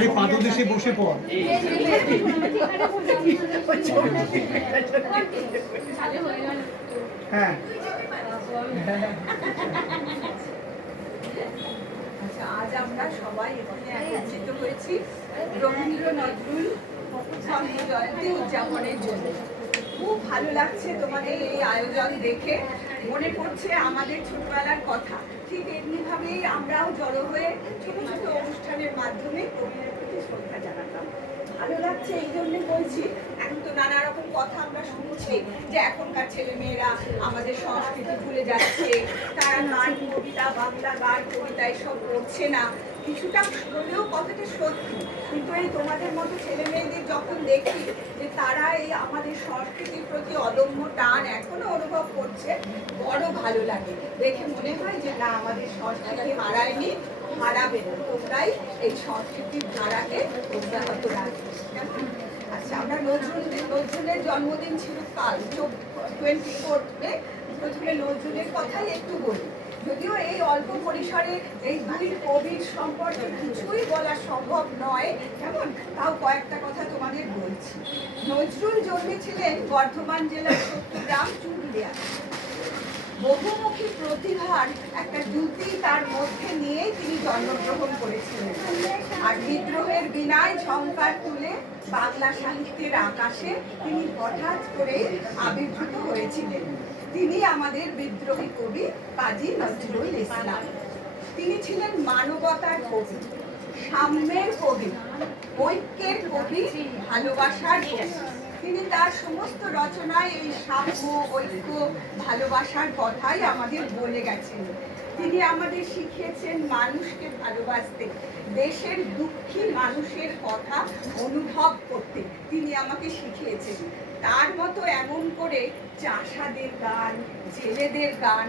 আরে পাদদেশে বসে পড়। হ্যাঁ। আচ্ছা জয়ন্তী উদযাপনের জন্য। খুব ভালো লাগছে তোমাদের এই আয়োজন দেখে। মনে পড়ছে আমাদের ছোটবেলার কথা। ঠিক এমনি ভাবেই আমরাও জড়ো হয়ে ছোট ছোট অনুষ্ঠানের মাধ্যমে শ্রদ্ধা জানাতাম। ভালো লাগছে এই জন্যই বলছি। তো নানা রকম কথা আমরা শুনছি যে এখনকার ছেলে মেয়েরা আমাদের সংস্কৃতি ভুলে যাচ্ছে, তারা গান, কবিতা, বাংলা গান, কবিতা এসব পড়ছে না। কিছুটা হলেও কথাটা সত্যি। কিন্তু এই তোমাদের মতো ছেলে মেয়েদের যখন দেখি যে তারা এই আমাদের সংস্কৃতির প্রতি অদম্য টান এখনও অনুভব করছে, বড় ভালো লাগে। দেখে মনে হয় যে না, আমাদের সংস্কৃতি হারায়নি, হারাবে তোমরাই এই সংস্কৃতির ধারাকে অব্যাহত রাখবে নজরুল নজরুলের জন্মদিন ছিল কাল টোয়েন্টি ফোর্থে প্রথমে নজরুলের কথাই একটু বলি। যদিও এই অল্প পরিসরে এই দুই কবির সম্পর্কে কিছুই বলা সম্ভব নয়, কেমন? তাও কয়েকটা কথা তোমাদের বলছি। নজরুল জন্মেছিলেন বর্ধমান জেলার সত্যগ্রাম চুরুলিয়া বহুমুখী প্রতিভার একটা জুতি তার মধ্যে নিয়েই তিনি জন্মগ্রহণ করেছিলেন। আর বিদ্রোহের বিনায় ঝঙ্কার তুলে বাংলা সাহিত্যের আকাশে তিনি হঠাৎ করে আবির্ভূত হয়েছিলেন। তিনি আমাদের বিদ্রোহী কবি কাজী নজরুল ইসলাম। তিনি ছিলেন মানবতার কবি, সাম্যের কবি, ঐক্যের কবি, ভালোবাসার কবি। তিনি তার সমস্ত রচনায় এই সাম্য, ঐক্য, ভালোবাসার কথাই আমাদের বলে গেছেন। তিনি আমাদের শিখিয়েছেন মানুষকে ভালোবাসতে, দেশের দুঃখী মানুষের কথা অনুভব করতে। তিনি আমাকে শিখিয়েছেন। তার মতো এমন করে চাষাদের গান, জেলেদের গান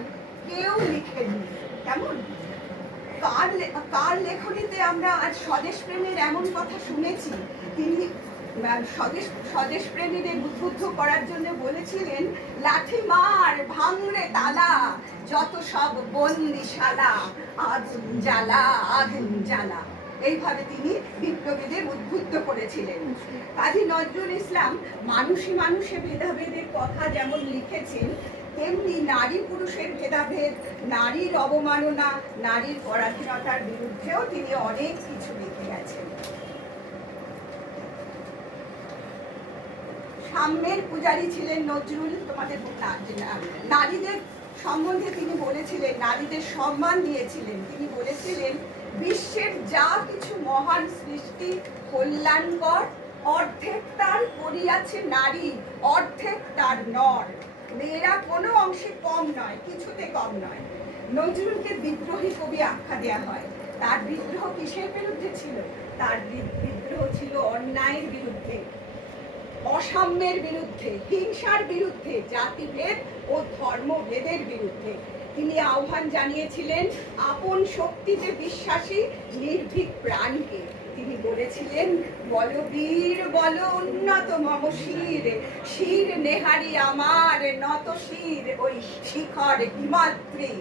কেউ লিখেনি কেমন? কার কার লেখনীতে আমরা আজ স্বদেশ প্রেমের এমন কথা শুনেছি? তিনি স্বদেশ স্বদেশ প্রেমীদের উদ্বুদ্ধ করার জন্য বলেছিলেন, লাঠি মার ভাঙরে তালা, যত সব বন্দিশালা আগুন জ্বালা আগুন জ্বালা। এইভাবে তিনি বিপ্লবীদের উদ্বুদ্ধ করেছিলেন। কাজী নজরুল ইসলাম মানুষই মানুষে ভেদাভেদের কথা যেমন লিখেছেন, তেমনি নারী পুরুষের ভেদাভেদ, নারীর অবমাননা, নারীর পরাধীনতার বিরুদ্ধেও তিনি অনেক কিছু লিখে গেছেন সাম্যের পূজারী ছিলেন নজরুল তোমাদের নারীদের সম্বন্ধে তিনি বলেছিলেন, নারীদের সম্মান দিয়েছিলেন। তিনি বলেছিলেন, বিশ্বের যা কিছু মহান সৃষ্টি কল্যাণকর, অর্ধেক তার করিয়াছে নারী, অর্ধেক তার নর। মেয়েরা কোনো অংশে কম নয়, কিছুতে কম নয়। নজরুলকে বিদ্রোহী কবি আখ্যা দেওয়া হয়। তার বিদ্রোহ কিসের বিরুদ্ধে ছিল? তার বিদ্রোহ ছিল অন্যায়ের বিরুদ্ধে। অসাম্যের বিরুদ্ধে, হিংসার বিরুদ্ধে, জাতিভেদ ও ধর্মভেদের বিরুদ্ধে। তিনি আহ্বান জানিয়েছিলেন, আপন শক্তিতে বিশ্বাসী, নির্ভীক প্রাণকে। তিনি বলেছিলেন বল বীর বল উন্নত মম শির শির নেহারি আমার, নত শির ওই শিখর হিমাদ্রি।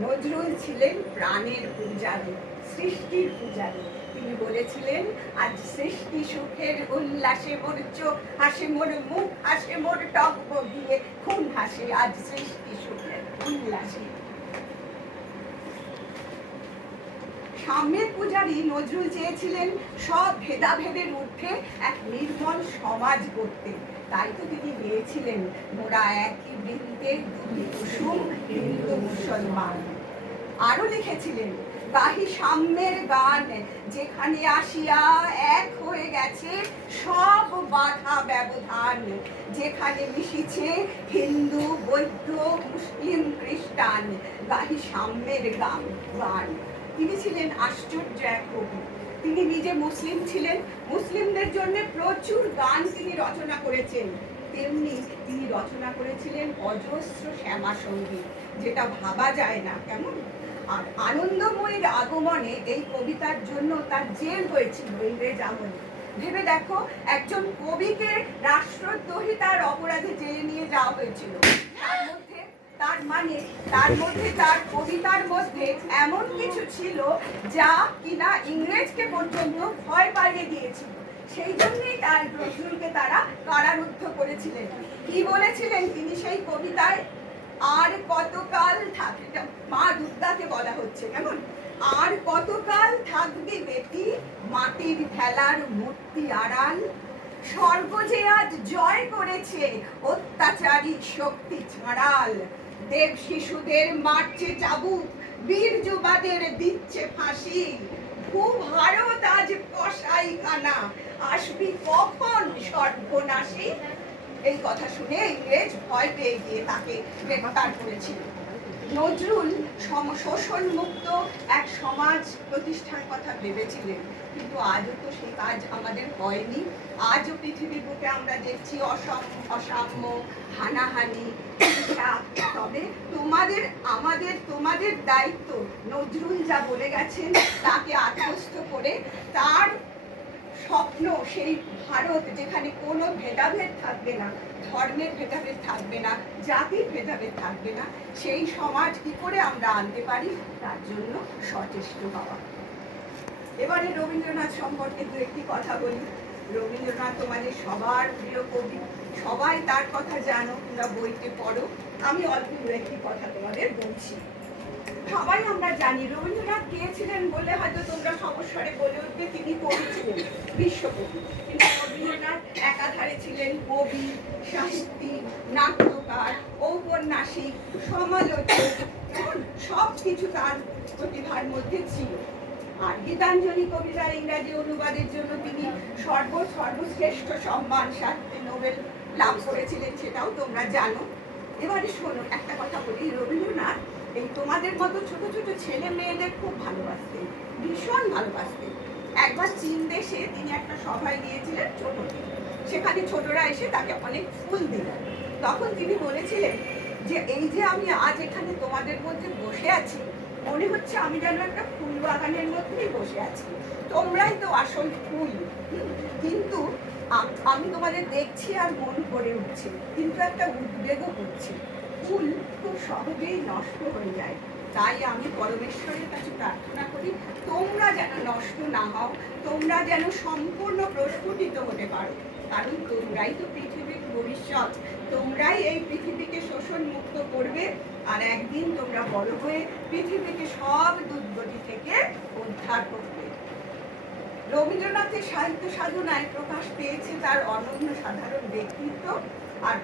নজরুল ছিলেন প্রাণের পূজারী, সৃষ্টির পূজারী। তিনি বলেছিলেন, আজ সৃষ্টি সুখের উল্লাসে মোর চোখ হাসে, মোর মুখ হাসে, মোর টক বগিয়ে, খুন হাসে, আজ সৃষ্টি সুখের উল্লাসে। সাম্যের পূজারী নজরুল চেয়েছিলেন সব ভেদাভেদের ঊর্ধ্বে এক নির্মল সমাজ করতে তাই তো তিনি গিয়েছিলেন মোরা একই বৃন্তে দুটি কুসুম, হিন্দু মুসলমান। আরও লিখেছিলেন গাহি সাম্যের গান, যেখানে আসিয়া এক হয়ে গেছে সব বাধা ব্যবধান। যেখানে মিশিছে হিন্দু, বৌদ্ধ, মুসলিম খ্রিস্টান গাহি সাম্যের গান গান। তিনি ছিলেন আশ্চর্য এক কবি। তিনি নিজে মুসলিম ছিলেন। মুসলিমদের জন্য প্রচুর গান তিনি রচনা করেছেন। তেমনি তিনি রচনা করেছিলেন অজস্র শ্যামা সংগীত যেটা ভাবা যায় না, কেমন? আনন্দময়ীর আগমনে এই কবিতার জন্য তার জেল হয়েছিল ইংরেজ আমলে। ভেবে দেখো, একজন কবিকে রাষ্ট্রদ্রোহিতার অপরাধে জেলে নিয়ে যাওয়া হয়েছিল। তার মধ্যে তার মানে তার মধ্যে তার কবিতার মধ্যে এমন কিছু ছিল যা কিনা ইংরেজকে পর্যন্ত ভয় পাইয়ে দিয়েছিল। সেই জন্যই তার নজরুলকে তারা কারারুদ্ধ করেছিলেন। কি বলেছিলেন তিনি সেই কবিতায়? আর কতকাল থাকবে? মা দুর্গাকে বলা হচ্ছে, কেমন? আর কতকাল থাকবে বেটি? মাটির ভেলার মূর্তি আড়াল। স্বর্গ যে আজ জয় করেছে, অত্যাচারী শক্তি ছাড়াল। দেব শিশুদের মারছে চাবুক, বীর যুবাদের দিচ্ছে ফাঁসি। খুব ভারত আজ কষাই কানা আসবি কখন সর্বনাশী এই কথা শুনে ইংরেজ ভয় পেয়ে গিয়ে তাকে গ্রেফতার করেছিল। নজরুল শোষণ মুক্ত এক সমাজ প্রতিষ্ঠার কথা ভেবেছিলেন। কিন্তু আজও তো সেই কাজ আমাদের হয়নি। আজও পৃথিবীর বুকে আমরা দেখছি অসম অসাম্য, হানাহানি তবে তোমাদের, আমাদের, তোমাদের দায়িত্ব নজরুল যা বলে গেছেন, তাকে আত্মস্থ করে তার স্বপ্ন, সেই ভারত যেখানে কোনো ভেদাভেদ থাকবে না, ধর্মের ভেদাভেদ থাকবে না, জাতির ভেদাভেদ থাকবে না, সেই সমাজ কি করে আমরা আনতে পারি? তার জন্য সচেষ্ট হওয়া। এবারে রবীন্দ্রনাথ সম্পর্কে দু একটি কথা বলি। রবীন্দ্রনাথ তোমাদের সবার প্রিয় কবি। সবাই তার কথা জানো তোমরা বইতে পড়ো। আমি অল্প দু একটি কথা তোমাদের বলছি। সবাই আমরা জানি, রবীন্দ্রনাথ কে ছিলেন বলে হয়তো তোমরা সমস্যারে বলে উঠবে, তিনি কবি ছিলেন, বিশ্বকবি। কিন্তু রবীন্দ্রনাথ একাধারে ছিলেন কবি, সাহিত্যিক, নাট্যকার, ঔপন্যাসিক, সমালোচক সব কিছু তার প্রতিভার মধ্যে ছিল। আর গীতাঞ্জলি কবিতার ইংরাজি অনুবাদের জন্য তিনি সর্ব সর্বশ্রেষ্ঠ সম্মান সাহিত্যে নোবেল লাভ করেছিলেন, সেটাও তোমরা জানো। এবারে শোনো, একটা কথা বলি, রবীন্দ্রনাথ এই তোমাদের মতো ছোট ছোট ছেলে মেয়েদের খুব ভালোবাসতেন ভীষণ ভালোবাসতেন একবার চীন দেশে তিনি একটা সভায় গিয়েছিলেন ছোট সেখানে ছোটরা এসে তাকে অনেক ফুল দিলেন। তখন তিনি বলেছিলেন যে, এই যে আমি আজ এখানে তোমাদের মধ্যে বসে আছি, মনে হচ্ছে আমি যেন একটা ফুল বাগানের মধ্যেই বসে আছি। তোমরাই তো আসল ফুল। কিন্তু আমি তোমাদের দেখছি আর মন করে উঠছে, কিন্তু একটা উদ্বেগও হচ্ছে ফুল খুব সহজেই নষ্ট হয়ে যায়। তাই আমি পরমেশ্বরের কাছে প্রার্থনা করি, তোমরা যেন নষ্ট না হও, তোমরা যেন সম্পূর্ণ প্রস্ফুটিত হতে পারো। কারণ তোমরাই তো পৃথিবীর ভবিষ্যৎ। তোমরাই এই পৃথিবীকে শোষণ মুক্ত করবে, আর একদিন তোমরা বড় হয়ে পৃথিবীকে সব দুর্গতি থেকে উদ্ধার করবে। রবীন্দ্রনাথের সাহিত্য সাধনায় প্রকাশ পেয়েছে তার অনন্য সাধারণ ব্যক্তিত্ব আর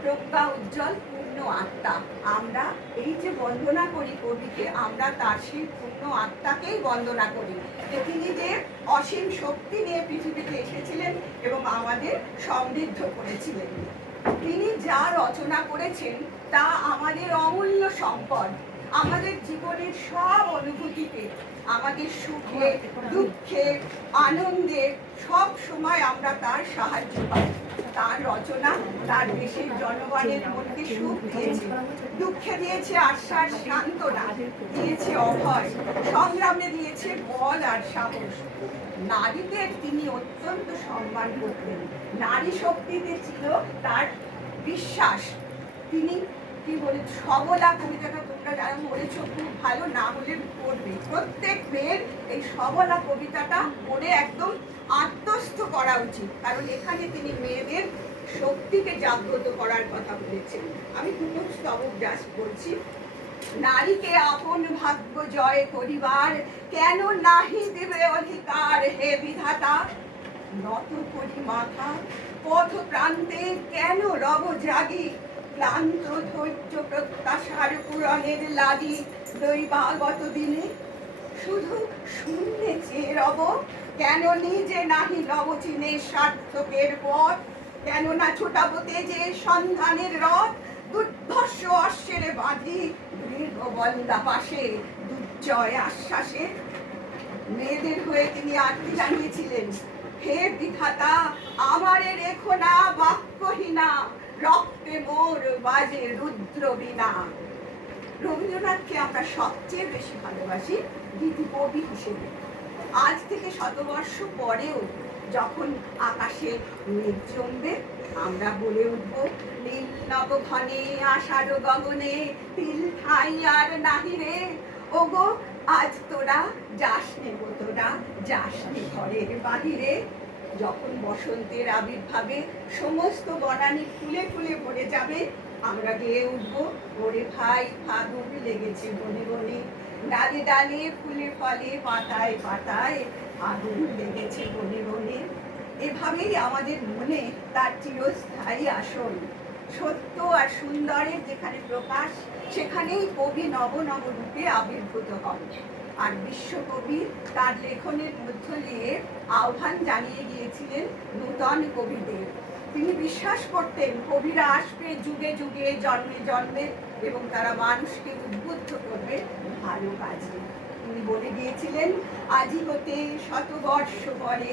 প্রজ্ঞা উজ্জ্বল। পূর্ণ আত্মা। আমরা এই যে বন্দনা করি কবিকে আমরা তার সেই পূর্ণ আত্মাকেই বন্দনা করি। যে তিনি যে অসীম শক্তি নিয়ে পৃথিবীতে এসেছিলেন এবং আমাদের সমৃদ্ধ করেছিলেন। তিনি যা রচনা করেছেন, তা আমাদের অমূল্য সম্পদ। আমাদের জীবনের সব অনুভূতিতে, আমাদের সুখে, দুঃখে, আনন্দে, সব সময় আমরা তার সাহায্য পাই। তার রচনা, তার দেশের জনগণের মধ্যে সুখ দিয়েছে। দুঃখে দিয়েছে আশ্বাস, সান্ত্বনা, দিয়েছে অভয়, সংগ্রামে দিয়েছে বল আর সাহস। নারীদের তিনি অত্যন্ত সম্মান করতেন। নারী শক্তিতে ছিল তার বিশ্বাস। তিনি কি বলে সবলা কবিতাটা যারা পড়েছো, খুব ভালো না হলে পড়বে। প্রত্যেক মেয়ের এই সবলা কবিতাটা পড়ে একদম আত্মস্থ করা উচিত। কারণ এখানে তিনি মেয়েদের শক্তিকে জাগ্রত করার কথা বলেছেন। আমি দুটো স্তবক জাস্ট বলছি নারীকে আপন ভাগ্য জয় করিবার, কেন নাহি দেবে অধিকার হে বিধাতা? নত করি মাথা পথ প্রান্তে কেন রব জাগি? ক্লান্ত ধৈর্য প্রত্যাশার পূরণের লাগি দৈবাগত দিনে, শুধু শূন্যে চেয়ে রব, কেন নিজে নাহি লবচিনে সার্থকের পথ? কেন না ছোটাবো তেজে সন্ধানের রথ? দুর্ধর্ষ অশ্বের বাঁধি দীর্ঘ বন্দা পাশে, দুর্জয় আশ্বাসে। মেয়েদের হয়ে তিনি আরতি জানিয়েছিলেন, হে বিধাতা, আমারে রেখো না বাক্যহীনা। রক্তে মোর বাজে রুদ্র বিনা রবীন্দ্রনাথকে আমরা সবচেয়ে বেশি ভালোবাসি গীতি কবি হিসেবে। আজ থেকে শতবর্ষ পরেও যখন আকাশে মেঘ জমবে, আমরা বলে উঠবো, নীল নব নবঘনে, আষাঢ় গগনে, তিল ঠাই আর নাহি রে। ওগো, আজ তোরা যাস নে তোরা যাস নে ঘরের বাহিরে। যখন বসন্তের আবির্ভাবে সমস্ত বনানি ফুলে ফুলে ভরে যাবে, আমরা গেয়ে উঠবো। ওরে ভাই, ফাগুন লেগেছে বনে বনে। ডালে ডালে ফুলে ফলে, পাতায় পাতায় আগুন লেগেছে বনে বনে। এভাবেই আমাদের মনে তার চিরস্থায়ী আসন। সত্য আর সুন্দরের যেখানে প্রকাশ, সেখানেই কবি নব নব রূপে আবির্ভূত হন। আর বিশ্বকবি তার লেখনের মধ্য দিয়ে আহ্বান জানিয়ে গিয়েছিলেন নূতন কবিদের। তিনি বিশ্বাস করতেন, কবিরা আসবে যুগে যুগে, জন্মে জন্মে, এবং তারা মানুষকে উদ্বুদ্ধ করবে ভালো কাজে। তিনি বলে গিয়েছিলেন, আজি হতে শতবর্ষ পরে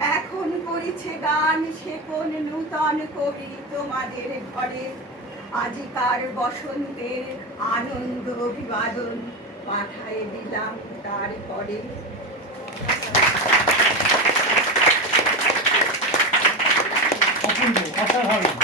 এখন করিছে গান, সে কোন নূতন কবি তোমাদের ঘরে? আজিকার বসন্তের আনন্দ অভিবাদন পাঠায় দিলাম তারপরে। অসাধারণ।